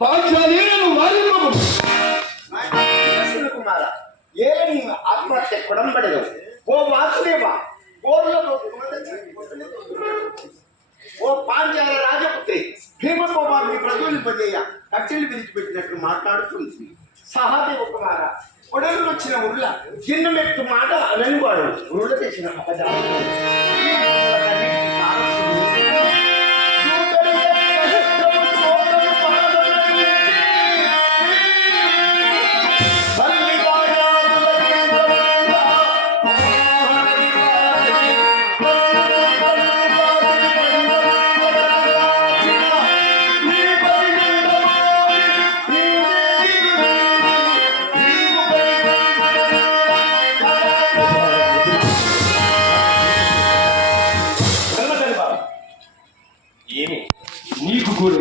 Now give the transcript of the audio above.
పాంచాలీలను వారింపము. కుమార ఏల నీ ఆత్మహత్య కొడంబడదు. ఓ వాసుదేవ గోరులకు ఓ పాంచాల రాజపుత్రి భీమకోమాన్ని ప్రజ్వలింపజేయ కట్టెలు విడిచిపెట్టినట్లు మాట్లాడుతుంది. సహదేవ కుమార కొడలు వచ్చిన ఉర్ల గిన్నెమెట్టు మాట అననివాడు ఉరుల తెచ్చిన ఏమి నీకు కూడా